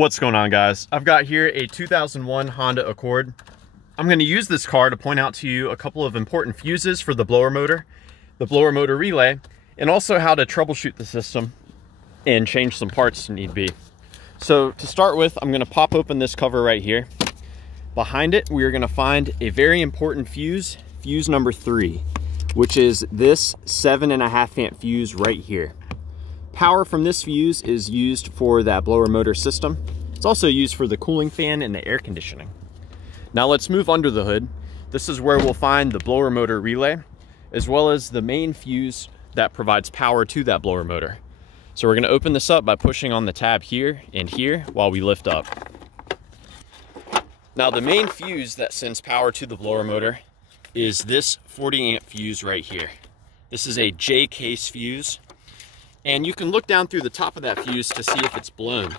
What's going on, guys? I've got here a 2001 Honda Accord. I'm going to use this car to point out to you a couple of important fuses for the blower motor relay, and also how to troubleshoot the system and change some parts if need be. So to start with, I'm going to pop open this cover right here. Behind it, we are going to find a very important fuse, fuse number 3, which is this 7.5 amp fuse right here. Power from this fuse is used for that blower motor system. It's also used for the cooling fan and the air conditioning. Now let's move under the hood. This is where we'll find the blower motor relay, as well as the main fuse that provides power to that blower motor. So we're going to open this up by pushing on the tab here and here while we lift up. Now the main fuse that sends power to the blower motor is this 40 amp fuse right here. This is a J case fuse. And you can look down through the top of that fuse to see if it's blown.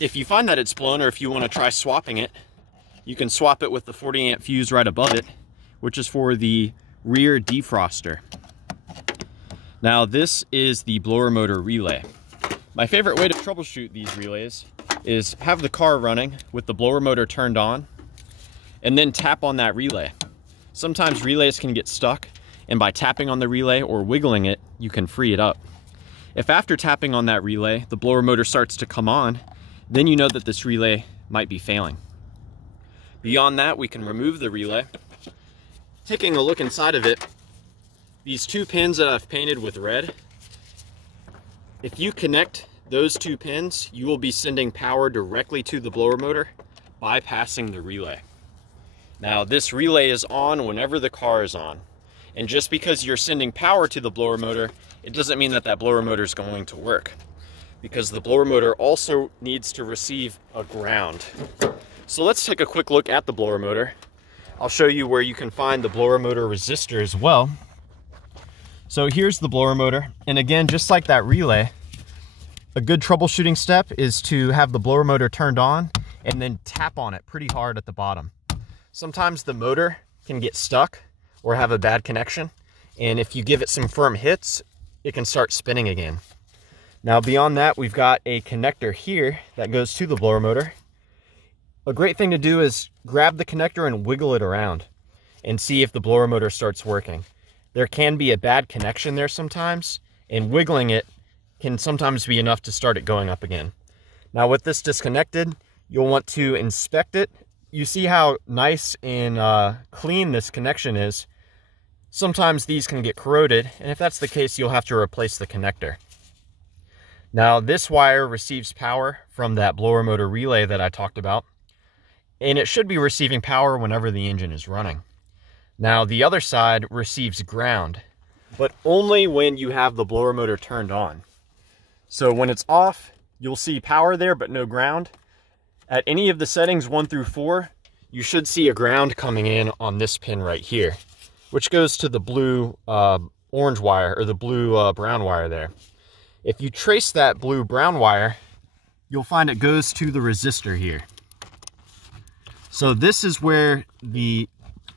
If you find that it's blown, or if you want to try swapping it, you can swap it with the 40 amp fuse right above it, which is for the rear defroster. Now this is the blower motor relay. My favorite way to troubleshoot these relays is have the car running with the blower motor turned on, and then tap on that relay. Sometimes relays can get stuck, and by tapping on the relay or wiggling it, you can free it up. If after tapping on that relay, the blower motor starts to come on, then you know that this relay might be failing. Beyond that, we can remove the relay. Taking a look inside of it, these 2 pins that I've painted with red, if you connect those 2 pins, you will be sending power directly to the blower motor, bypassing the relay. Now this relay is on whenever the car is on. And just because you're sending power to the blower motor, it doesn't mean that that blower motor is going to work, because the blower motor also needs to receive a ground. So let's take a quick look at the blower motor. I'll show you where you can find the blower motor resistor as well. So here's the blower motor. And again, just like that relay, a good troubleshooting step is to have the blower motor turned on and then tap on it pretty hard at the bottom. Sometimes the motor can get stuck or have a bad connection, and if you give it some firm hits, it can start spinning again. Now beyond that, we've got a connector here that goes to the blower motor. A great thing to do is grab the connector and wiggle it around and see if the blower motor starts working. There can be a bad connection there sometimes, and wiggling it can sometimes be enough to start it going up again. Now with this disconnected, you'll want to inspect it. You see how nice and clean this connection is. Sometimes these can get corroded, and if that's the case, you'll have to replace the connector. Now this wire receives power from that blower motor relay that I talked about, and it should be receiving power whenever the engine is running. Now the other side receives ground, but only when you have the blower motor turned on. So when it's off, you'll see power there but no ground. At any of the settings 1 through 4, you should see a ground coming in on this pin right here, which goes to the blue orange wire, or the blue brown wire there. If you trace that blue brown wire, you'll find it goes to the resistor here. So this is where the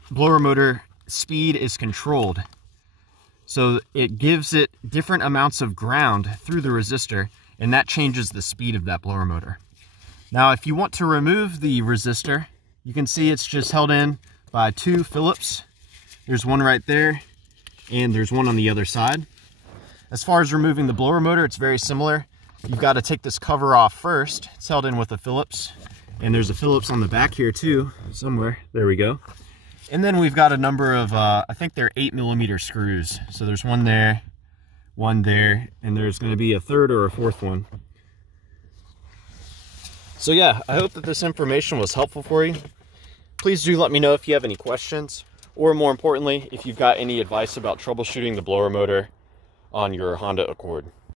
blower motor speed is controlled. So it gives it different amounts of ground through the resistor, and that changes the speed of that blower motor. Now if you want to remove the resistor, you can see it's just held in by 2 Phillips. There's one right there, and there's one on the other side. As far as removing the blower motor, it's very similar. You've got to take this cover off first. It's held in with a Phillips, and there's a Phillips on the back here too, somewhere. There we go. And then we've got a number of, I think they're 8mm screws. So there's one there, and there's going to be a 3rd or a 4th one. So yeah, I hope that this information was helpful for you. Please do let me know if you have any questions, or more importantly, if you've got any advice about troubleshooting the blower motor on your Honda Accord.